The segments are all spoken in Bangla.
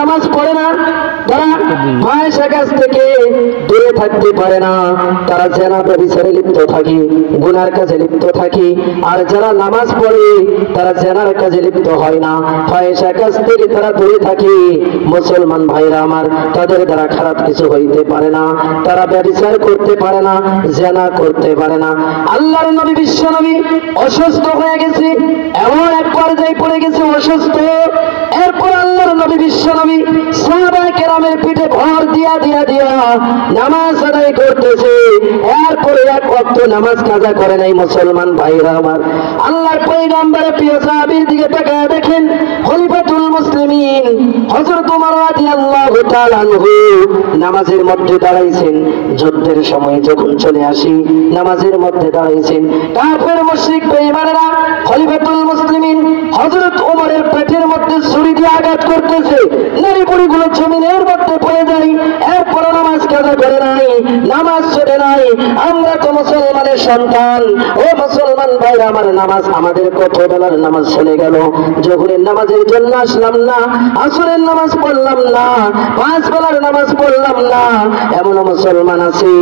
নামাজ পড়ে না, তারা ফাহিশা কাজ থেকে দূরে থাকতে পারে না, তারা জেনা ব্যভিচারে লিপ্ত থাকে, গুনার কাজে লিপ্ত থাকে। আর যারা নামাজ পড়ে তারা জেনার কাজে লিপ্ত হয় না, ফাহিশা কাজ থেকে তারা দূরে থাকে। মুসলমান ভাইরা আমার, তাদের দ্বারা খারাপ কিছু হইতে পারে না, তারা ব্যভিচার করতে পারে না, জেনা করতে পারে না। আল্লাহর নবী বিশ্ব নবী অসুস্থ হয়ে গেছে, এমন এক পর্যায়ে পড়ে গেছে অসুস্থ। এরপর আল্লাহর নবী বিশ্ব নবী সাহাবায়ে কেরামের পিঠে ভর দিয়া দিয়া দিয়া নামাজ আদায় করতেছে। এরপরে এক ওয়াক্ত নামাজ কাজা করে নাই। মুসলমান ভাইরা আমার, আল্লাহর পয়গম্বরের প্রিয় সাহাবীর দিকে তাকায় দেখেন, খলিফাতুল মুসলিমিন হযরত ওমর রাদিয়াল্লাহু তাআলা আনহু নামাজের মধ্যে দাঁড়াইছেন। যুদ্ধের সময় যখন চলে আসি নামাজের মধ্যে দাঁড়াইছেন। কাফের মুশরিক বেঈমানেরা খলিফাতুল মুসলিমিন হযরত ওমরের পেটের মধ্যে ছুরি দিয়ে আঘাত করতেছে, নারী বুড়িগুলো জমিনের মধ্যে পড়ে যায়। এরপর নামাজ কাজা করে নাই, নামাজ ছেড়ে নাই। আমরা তো মুসলমানের সন্তান। ও মুসলমান ভাইরা আমার, নামাজ আমাদের কত বেলার নামাজ চলে গেল। জোহরের নামাজের জন্য আসলাম না, আসরের নামাজ পড়লাম না, 5 বেলার নামাজ পড়লাম না। এমন মুসলমান আছে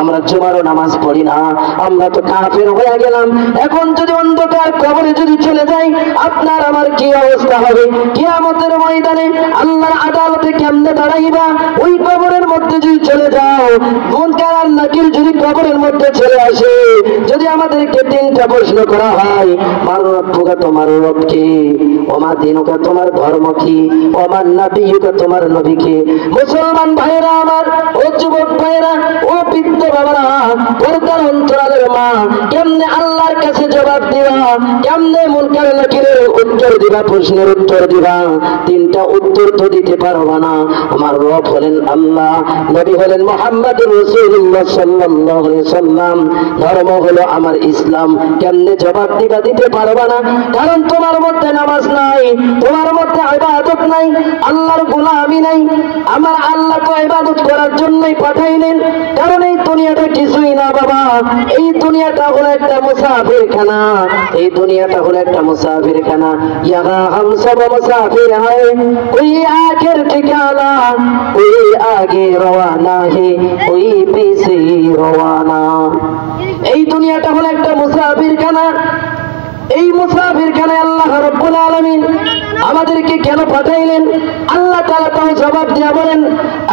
আমরা জুমারও নামাজ পড়ি না। আমরা তো কাফের হয়ে গেলাম। এখন যদি অন্ধকার কবরে যদি চলে যাই, আপনার আমার কি অবস্থা হবে? কিয়ামতের ময়দানে আল্লাহর আদালতে কেমনে দাঁড়াইবা? ওই কবরের মধ্যে যদি চলে যাও, মুনকার আর নাকির যদি কবরের মধ্যে চলে আসে, যদি আমাদেরকে 3টা প্রশ্ন করা হয়, মান রব্বুকা, তোমার রব কে? ওমা দীনুকা, তোমার ধর্ম কি? ওমা নবিয়ুকা, তোমার নবী কে? মুসলমান ভাইরা আমার, ও যুবক ভাইরা, ও বৃদ্ধ বাবারা, পর্দার অন্তরালের মা, কেমনে আল্লাহর কাছে জবাব দিবা? কেমনে মুনকার নাকিরের উত্তর দিবা? প্রশ্নের উত্তর দিবা? 3টা উত্তর তো দিতে পারবা না। আমার রব হলেন আল্লাহ, নবী হলেন মুহাম্মদুর রাসূলুল্লাহ সাল্লাল্লাহু আলাইহি ওয়াসাল্লাম, ধর্ম হলো আমার ইসলাম। কেমনে জবাব দিবা? দিতে পারবা না, কারণ তোমার মধ্যে নামাজ নাই, তোমার মধ্যে ইবাদত নাই, আল্লাহর গোলামি নাই। আমার আল্লাহ তো ইবাদত করার জন্যই পাঠাইলেন, কারণ এই দুনিয়াটা কিছুই না বাবা। এই দুনিয়াটা হলো একটা মুসাফিরখানা, এই দুনিয়াটা হলো একটা মুসাফিরখানা। ইয়া হাম সব মুসাফির হ্যায়, কোই আখির ঠিকানা, কোই আগে রওয়ানা হে, কোই পিছে রওয়ানা। এই দুনিয়াটা হলো একটা মুসাফিরখানা। এই মুসাফিরখানায় আল্লাহ রাব্বুল আলামিন আমাদেরকে কেন পাঠাইলেন? আল্লাহ তাআলা তাও জবাব দিয়া বলেন,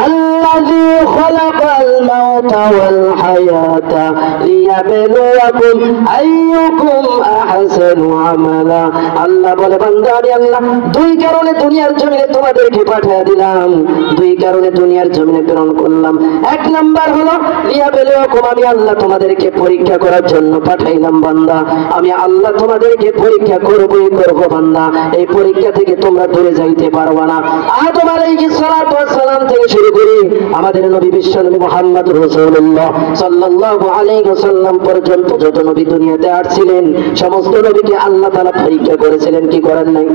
আল্লাযী খালাকাল মাউতা ওয়াল হায়াতা লিয়াবলুয়াকুম আইয়ুকুম আহসানু আমালা। আল্লাহ বলে, বান্দা আমি আল্লাহ 2 কারণে দুনিয়ার জমিনে তোমাদেরকে পাঠিয়ে দিলাম, 2 কারণে দুনিয়ার জমিনে প্রেরণ করলাম। 1 নাম্বার হলো লিয়াবলুয়াকুম, আমি আল্লাহ তোমাদেরকে পরীক্ষা করার জন্য পাঠাইলাম বান্দা। আমি আল্লাহ তোমাদেরকে পরীক্ষা করবই করব বান্দা। এই পরীক্ষা থেকে তোমরা দূরে যাইতে পারবা না। আদম আলাইহিস সালাতু ওয়াস সালাম থেকে শুরু করে আমাদের নবী বিশ্ব নবী মুহাম্মদুর রাসূলুল্লাহ সাল্লাল্লাহু আলাইহি ওয়াসাল্লাম পর্যন্ত যত নবী দুনিয়াতে আসছিলেন, সমস্ত নবীকে আল্লাহ তাআলা পরীক্ষা করেছিলেন, কি করেন নাই?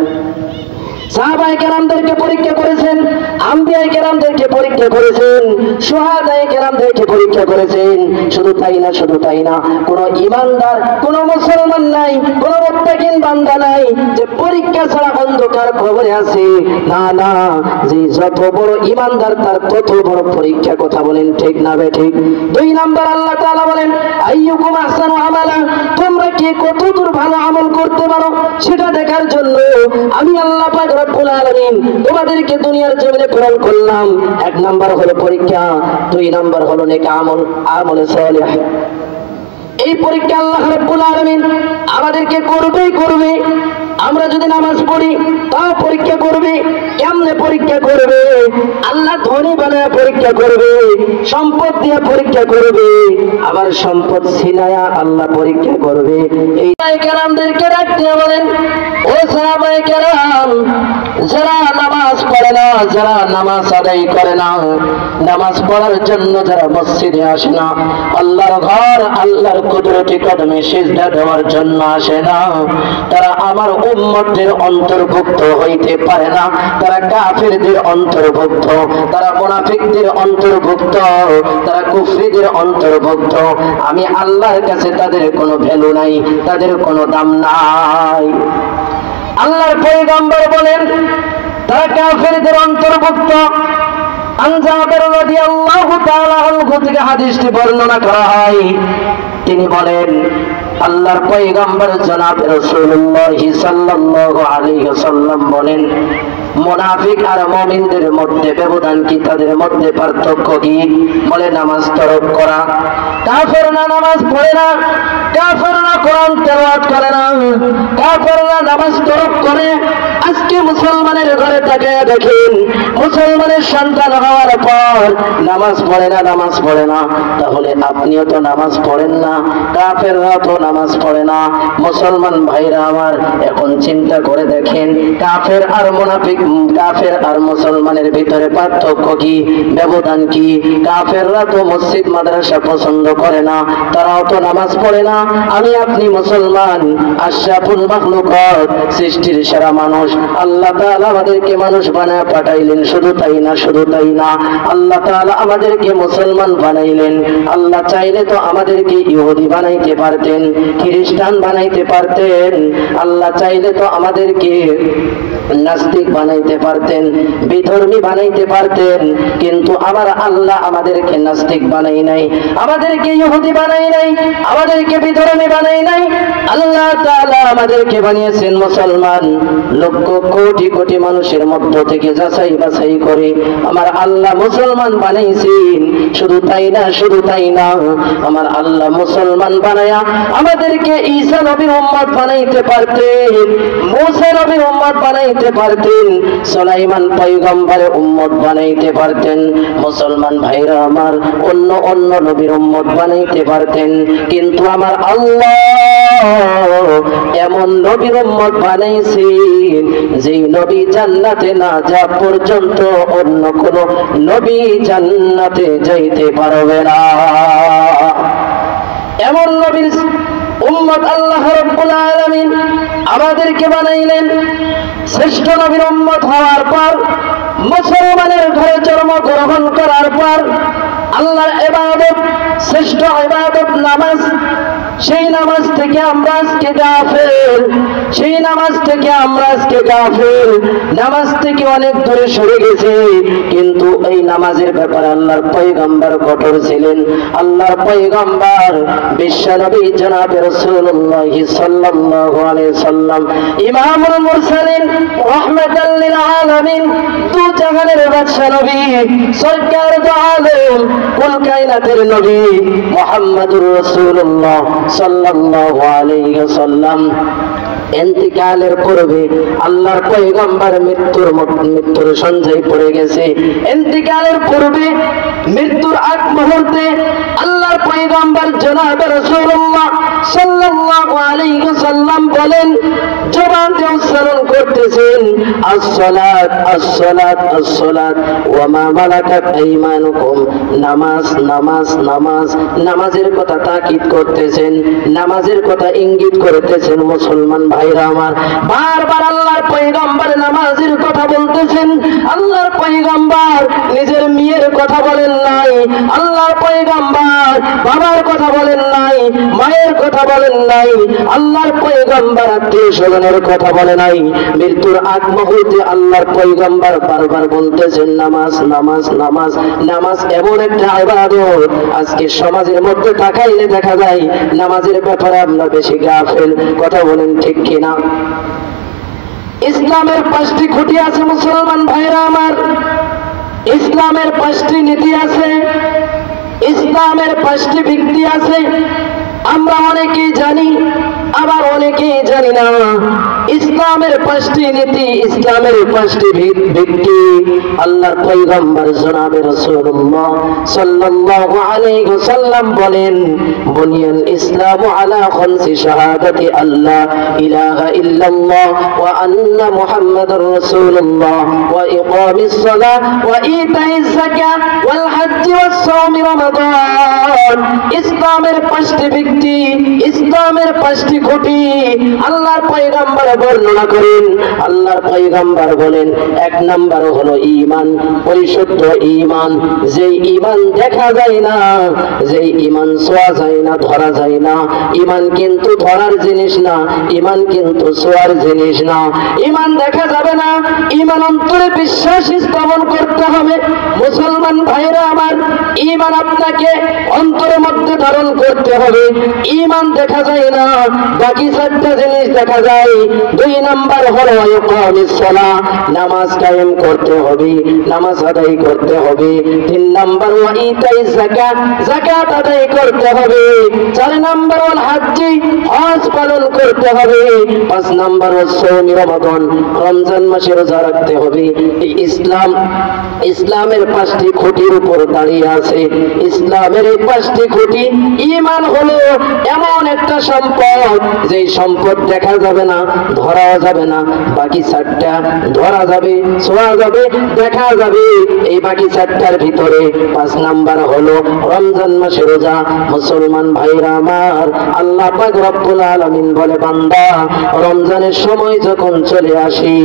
সাহাবায়ে কেরামদেরকে পরীক্ষা করেছেন, আম্বিয়ায়ে কেরামদেরকে পরীক্ষা করেছেন, শুহাদায়ে কেরামদেরকে পরীক্ষা করেছেন। শুধু তাই না, শুধু তাই না, কোন ঈমানদার, কোন মুসলমান নাই, কোন মুত্তাকিন বান্দা নাই যে পরীক্ষা ছাড়া অন্ধকার কবরে আছে। না না, যে যত বড় ঈমানদার তার তত বড় পরীক্ষা। কথা বলেন ঠিক না বেঠিক? 2 নাম্বার আল্লাহ তাআলা বলেন, আইয়ুকুম আহসানু আমালা, তোমরা কে কতদূর ভালো আমল করতে পারো সেটা দেখার জন্য আমি আল্লাহ পাক রব্বুল আলামিন তোমাদেরকে দুনিয়ার জমিনে প্রেরণ করলাম। 1 নাম্বার হলো পরীক্ষা, 2 নাম্বার হলো নেক আমল, আমলে সালেহ। এই পরীক্ষা আল্লাহ রব্বুল আলামিন আমাদেরকে করবেই করবে। আমরা যদি নামাজ পড়ি তাও পরীক্ষা করবে। কেমনে পরীক্ষা করবে? আল্লাহ ধনী বানায় পরীক্ষা করবে, সম্পদ দিয়ে পরীক্ষা করবে, আবার সম্পদ ছিনায়া আল্লাহ পরীক্ষা করবে। এই সাহাবায়ে কেরামদেরকে রাখতে বলেন, ও সাহাবায়ে কেরাম, যারা নামাজ পড়ে না, যারা নামাজ আদায় করে না, নামাজ পড়ার জন্য যারা মসজিদে আসে না, আল্লাহর ঘর, আল্লাহর কুদরতি কদমে সিজদা দেওয়ার জন্য আসে না, তারা আমার উম্মতের অন্তর্ভুক্ত হইতে পারে না। তারা কাফিরদের অন্তর্ভুক্ত, তারা মুনাফিকদের অন্তর্ভুক্ত, তারা কুফরিদের অন্তর্ভুক্ত। আমি আল্লাহর কাছে তাদের কোনো ভ্যালু নাই, তাদের কোনো দাম নাই। আল্লাহর পয়গম্বর বলেন, তারা কাফেরদের অন্তর্ভুক্ত। আন জাবের রাদিয়াল্লাহু তাআলা আনহু থেকে হাদিসটি বর্ণনা করা হয়, তিনি বলেন আল্লাহর পয়গম্বর জনাব রাসূলুল্লাহ সাল্লাল্লাহু আলাইহি ওয়াসাল্লাম বলেন, মুনাফিক আর মুমিনদের মধ্যে ব্যবধান কি, তাদের মধ্যে পার্থক্য কি? বলে নামাজ তরক করা। কাফেররা নামাজ পড়ে না, কাফেররা কোরআন তেলাওয়াত করে না, কাফেররা নামাজ তরক করে। আজকে মুসলমানের ঘরে তাকিয়ে দেখেন, মুসলমানের সন্তান হওয়ার পর নামাজ পড়ে না, নামাজ পড়ে না। তাহলে আপনিও তো নামাজ পড়েন না, কাফেররা তো নামাজ পড়ে না। মুসলমান ভাইরা আমার, এখন চিন্তা করে দেখেন কাফের আর মুনাফিক, কাফের আর মুসলমানের ভিতরে পার্থক্য কি, ব্যবধান কি? কাফেররা তো মসজিদ মাদ্রাসা পছন্দ করে না, তারাও তো নামাজ পড়ে না। আমি আপনি মুসলমান, আশরাফুল মাখলুকাত, সৃষ্টির সেরা মানুষ। আল্লাহ তাআলা আমাদেরকে মানুষ বানায় পাঠাইলেন, শুধু তাই না, শুধু তাই না, আল্লাহ তাআলা আমাদেরকে মুসলমান বানাইলেন। আল্লাহ চাইলে তো আমাদেরকে ইহুদি বানাইতে পারতেন, খ্রিস্টান বানাইতে পারতেন, আল্লাহ চাইলে তো আমাদেরকে নাস্তিক বানাইতে পারতেন, বিধর্মী বানাইতে পারতেন। কিন্তু আমার আল্লাহ আমাদেরকে নাস্তিক বানাই নাই, আমাদেরকে ইহুদি বানাই নাই, আমাদেরকে বিধর্মী বানাই নাই। আল্লাহ তাআলা আমাদেরকে বানিয়েছেন মুসলমান। লক্ষ কোটি কোটি মানুষের মধ্য থেকে যাচাই বাছাই করে আমার আল্লাহ মুসলমান বানাইছেন। শুধু তাই না, শুধু তাই না, আমার আল্লাহ মুসলমান বানায়া আমাদেরকে ঈসা নবীর উম্মত বানাইতে পারতেন, মুসা নবীর উম্মত বানাইতে পারতেন, সুলাইমান পয়গম্বরের উম্মত বানাইতে পারতেন। মুসলমান ভাইরা আমার, অন্য অন্য নবীর উম্মত বানাইতে পারতেন। কিন্তু আমার আল্লাহ এমন নবীর উম্মত বানাইছেন যেই নবী জান্নাতে না যা পর্যন্ত অন্য কোন নবী জান্নাতে যাইতে পারবে না। এমন নবীর উম্মত আল্লাহ রাব্বুল আলামিন আমাদেরকে বানাইলেন। শ্রেষ্ঠ নবীর উম্মত হওয়ার পর, মুসলমানের ঘরে জন্মগ্রহণ করার পর আল্লাহর ইবাদত, শ্রেষ্ঠ ইবাদত নামাজ, সেই নামাজ থেকে আমরা আজকে গাফেল, সেই নামাজ থেকে আমরা আজকে গাফেল, নামাজ থেকে অনেক দূরে সরে গেছি। কিন্তু এই নামাজের ব্যাপারে আল্লাহর পয়গম্বর কঠোর ছিলেন। আল্লাহর পয়গম্বর বিশ্বনবী জনাব রাসূলুল্লাহ সাল্লাল্লাহু আলাইহি সাল্লাম, ইমামুল মুরসালিন, রাহমাতাল লিল আলামিন, দু জাহানের বাদশা নবী, সরকার দু আলম, কুল কায়নাতের নবী মুহাম্মদুর রাসূলুল্লাহ সাল্লাল্লাহু আলাইহি ওয়াসাল্লাম ইন্তিকালের পূর্বে আল্লাহর পয়গম্বর মৃত্যুর সঞ্জয় পড়ে গেছে। ইন্তিকালের পূর্বে, মৃত্যুর আগ মুহূর্তে আল্লাহর পয়গম্বর জনাব রাসূলুল্লাহ সাল্লাল্লাহু আলাইহি ওয়াসাল্লাম বলেন, জবান দিয়ে উচ্চারণ করতেছেন, আসসালাত আসসালাত আসসালাত ওয়া মা মালাকাত আইমানুকুম, নামাজ নামাজ নামাজ, নামাজের কথা তাকিদ করতেছেন, নামাজের কথা ইঙ্গিত করতেছেন। মুসলমান ভাইরা আমার, বারবার আল্লাহর পয়গম্বর নামাজের কথা বলতেছেন। আল্লাহর পয়গম্বর নিজের মেয়ের কথা বলেন নাই, আল্লাহর পয়গম্বর বাবার কথা বলেন নাই, মায়ের কথা বলেন নাই, আল্লাহর পয়গম্বর আত্মীয় স্বজনের কথা বলে নাই। মৃত্যুর আগ মুহূর্তে আল্লাহর পয়গম্বর বারবার বলতেছেন নামাজ নামাজ নামাজ। নামাজ এমন একটা ইবাদত, আজকে সমাজের মধ্যে তাকাইলে দেখা যায় নামাজের ব্যাপারে আমরা বেশি গাফেল। কথা বলেন ঠিক কিনা? ইসলামের 5টি খুঁটি আছে মুসলমান ভাইরা আমার, ইসলামের 5টি নীতি আছে, ইসলামের 5টি ভিত্তি আছে। আমরা অনেকেই জানি, আবার অনেকেই জানি না। ইসলামের 5টি নীতি, ইসলামের 5টি ভিত্তি আল্লাহর পয়গম্বর জনাব রাসূলুল্লাহ সাল্লাল্লাহু আলাইহি ওয়াসাল্লাম বলেন, বুনিয়াল ইসলামু আলা খামসি শাহাদাতি আল্লাহ ইলাহা ইল্লাল্লাহ ওয়া আন্না মুহাম্মাদুর রাসূলুল্লাহ ওয়া ইকামিস সালাহ ওয়া ইতাইজ যাকাত ওয়াল হজ্জ ওয়াস সাওমি রমাদান। ইসলামের 5টি ভিত্তি, ইসলামের 5টি খুঁটি আল্লাহর পয়গম্বর বর্ণনা করেন। আল্লাহর পয়গম্বর বলেন, এক নাম্বার হলো ঈমান, পরিশুদ্ধ ঈমান, যেই ঈমান দেখা যায় না, যেই ঈমান ছোঁয়া যায় না, ধরা যায় না। ঈমান কিন্তু ধরার জিনিস না, ঈমান কিন্তু ছোঁয়ার জিনিস না। ঈমান দেখা যাবে না, ঈমান অন্তরে বিশ্বাস স্থাপন করতে হবে। মুসলমান ভাইরা আমার, ঈমান আপনাকে অন্তরের মধ্যে ধারণ করতে হবে। ঈমান দেখা যায় না, বাকি চারটা জিনিস দেখা যায়। দুই নাম্বার হলো ইকামিস সালাহ, নামাজ কায়েম করতে হবে, নামাজ আদায় করতে হবে। তিন নাম্বার ওয়া ইতাইজ যাকাত, যাকাত আদায় করতে হবে। চার নাম্বার ওয়াল হজ্জি, হজ পালন করতে হবে। পাঁচ নাম্বার হলো সওম রমাদান, রমজান মাসে রোজা রাখতে হবে। এই ইসলামের পাঁচটি খুঁটির উপর দাঁড়িয়ে আছে। ইসলামের এই পাঁচটি খুঁটি, ঈমান হলো এমন একটা সম্পদ, যে সম্পদ দেখা যাবে না, ধরা যাবে না। বাকি চারটা ধরা যাবে, ছোঁয়া যাবে, দেখা যাবে। এই বাকি চারটার ভিতরে পাঁচ নাম্বার হলো রমজান মাসে রোজা। মুসলমান ভাইরা আমার, আল্লাহ পাক রব্বুল আলামিন বলে, বান্দা, রমজানের সময় যখন চলে আসি,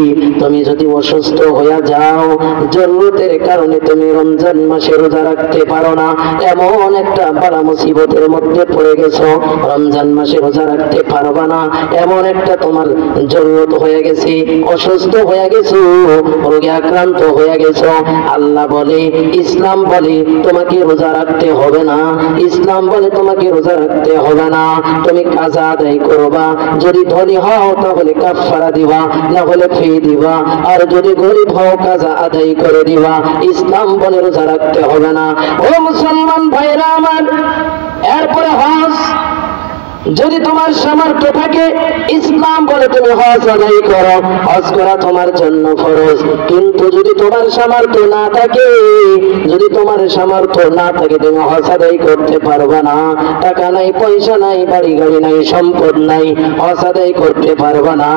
তুমি যদি অসুস্থ হয়ে যাও, জরুরতের কারণে তুমি রমজান মাসে রোজা রাখতে পারো না, এমন একটা বালা মুসিবতের মধ্যে পড়ে গেছো, রমজান মাসে রোজা রাখতে পারবা না, এমন একটা তোমার জরুরত হয়ে গেছে, অসুস্থ হয়ে গেছো, রোগে আক্রান্ত হয়ে গেছো, আল্লাহ বলে, ইসলাম বলে তোমাকে রোজা রাখতে হবে না। ইসলাম বলে তোমাকে রোজা রাখতে হবে না, তুমি কাজা আদায় করবা। যদি ধনী হও তাহলে কাফারা দিবা, না হলে ফি দিবা। আর যদি গরিব হও কাজা আদায় করে দিবা। ইসলাম বলে রোজা রাখতে হবে না। ও মুসলমান ভাইরা আমার, এরপরে হজ, যদি তোমার সামর্থ্য থাকে, ইসলাম বলে তুমি হজ আদায় করো, হজ করা তোমার জন্য ফরজ। কিন্তু যদি তোমার সামর্থ্য না থাকে, যদি তোমার সামর্থ্য না থাকে, তুমি হজ আদায় করতে পারবে না। টাকা নাই, পয়সা নাই, বাড়ি গাড়ি নাই, সম্পদ নাই, হজ আদায় করতে পারবে না।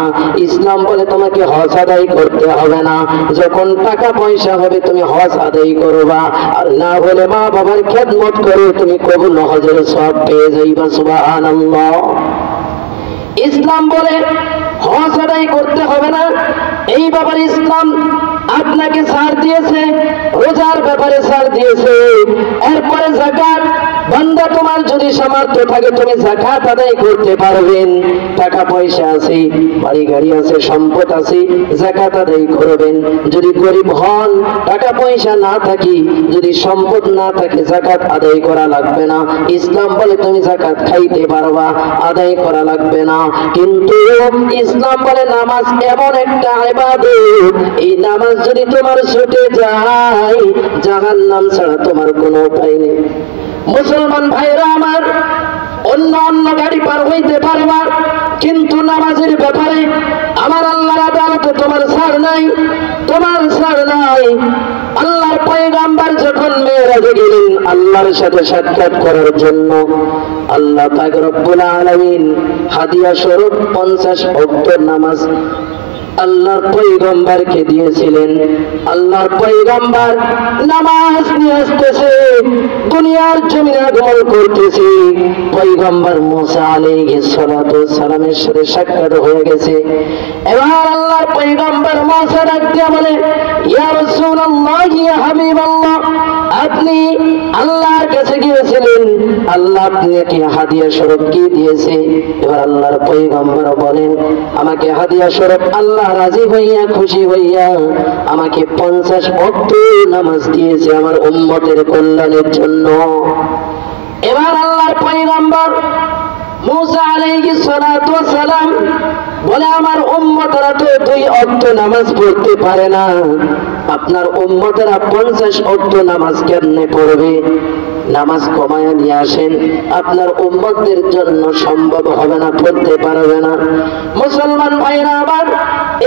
ইসলাম বলে তোমাকে হজ আদায় করতে হবে না। যখন টাকা পয়সা হবে তুমি হজ আদায় করবা, আর না হলে মা বাবার খেদমত করে তুমি কবুল হজের সওয়াব পেয়ে যাইবা। সুবহানাল্লাহ। ইসলাম বলে হজ আদায় করতে হবে না। এই ব্যাপারে ইসলাম আপনাকে ছাড় দিয়েছে, রোজার ব্যাপারে ছাড় দিয়েছে। এরপরে যাকাত, বান্দা তোমার যদি সামর্থ্য থাকে তুমি যাকাত আদায় করতে পারবেন। টাকা পয়সা আছে, বাড়ি গাড়ি আছে, সম্পদ আছে, যাকাত আদায় করবেন। যদি গরিব হন, টাকা পয়সা না থাকি, যদি সম্পদ না থাকে, যাকাত আদায় করা লাগবে না। ইসলাম বলে তুমি যাকাত খাইতে পারবা, আদায় করা লাগবে না। কিন্তু ইসলাম বলে নামাজ এমন একটা ইবাদত, এই নামাজ যদি তোমার ছুটে যায়, জাহান্নাম ছাড়া তোমার কোনো উপায় নেই। মুসলমান ভাইরা আমার, অন্য গাড়ি পার হইতে পারবা, কিন্তু নামাজের ব্যাপারে আমার আল্লাহর আদালতে তোমার ছাড় নাই, তোমার ছাড় নাই। আল্লাহর পয়গম্বর যখন মেরাজে গেলেন আল্লাহর সাথে সাক্ষাৎ করার জন্য, আল্লাহ পাক রব্বুল আলামিন হাদিয়া স্বরূপ 50 ওয়াক্ত নামাজ আল্লাহর পয়গম্বরকে দিয়েছিলেন। আল্লাহর পয়গম্বর নামাজ নিয়ে আসতেছে, দুনিয়ার জমিনে আগমন করতেছে। পয়গম্বর মুসা আলাইহিস সালাতু ওয়াস সালামের সাথে সাক্ষাৎ হয়ে গেছে। এবার আল্লাহর পয়গম্বর মুসা ডাক দিয়ে বলে, ইয়া রাসূলুল্লাহ, ইয়া হাবিবাল্লাহ, আপনি আল্লাহর কাছে গিয়েছিলেন, আল্লাহ আপনাকে হাদিয়া স্বরূপ কি দিয়েছে? এবার আল্লাহর পয়গম্বর বলেন, আমাকে হাদিয়া স্বরূপ আল্লাহ রাজি হইয়া, খুশি হইয়া আমাকে 50 ওয়াক্ত নামাজ দিয়েছে আমার উম্মতের কল্যাণের জন্য। এবার আল্লাহর পয়গম্বর মুসা আলাইহিস সালাতু ওয়াস সালাম বলে, আমার উম্মতরা তো 2 ওয়াক্ত নামাজ পড়তে পারে না, আপনার উম্মতরা 50 ওয়াক্ত নামাজ কেমনে পড়বে? নামাজ কমায়া নিয়ে আসেন, আপনার উম্মতদের জন্য সম্ভব হবে না, পড়তে পারবে না। মুসলমান ভাইরা আবার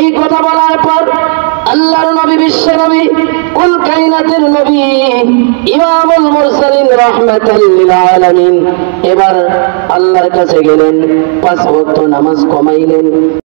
এই কথা বলার পর আল্লাহর নবী, বিশ্ব নবী, কুল কায়নাতের নবী, ইমামুল মুরসালিন, রাহমাতাল লিল আলামিন, এবার আল্লাহর কাছে গেলেন, 5 ওয়াক্ত নামাজ কমাইলেন।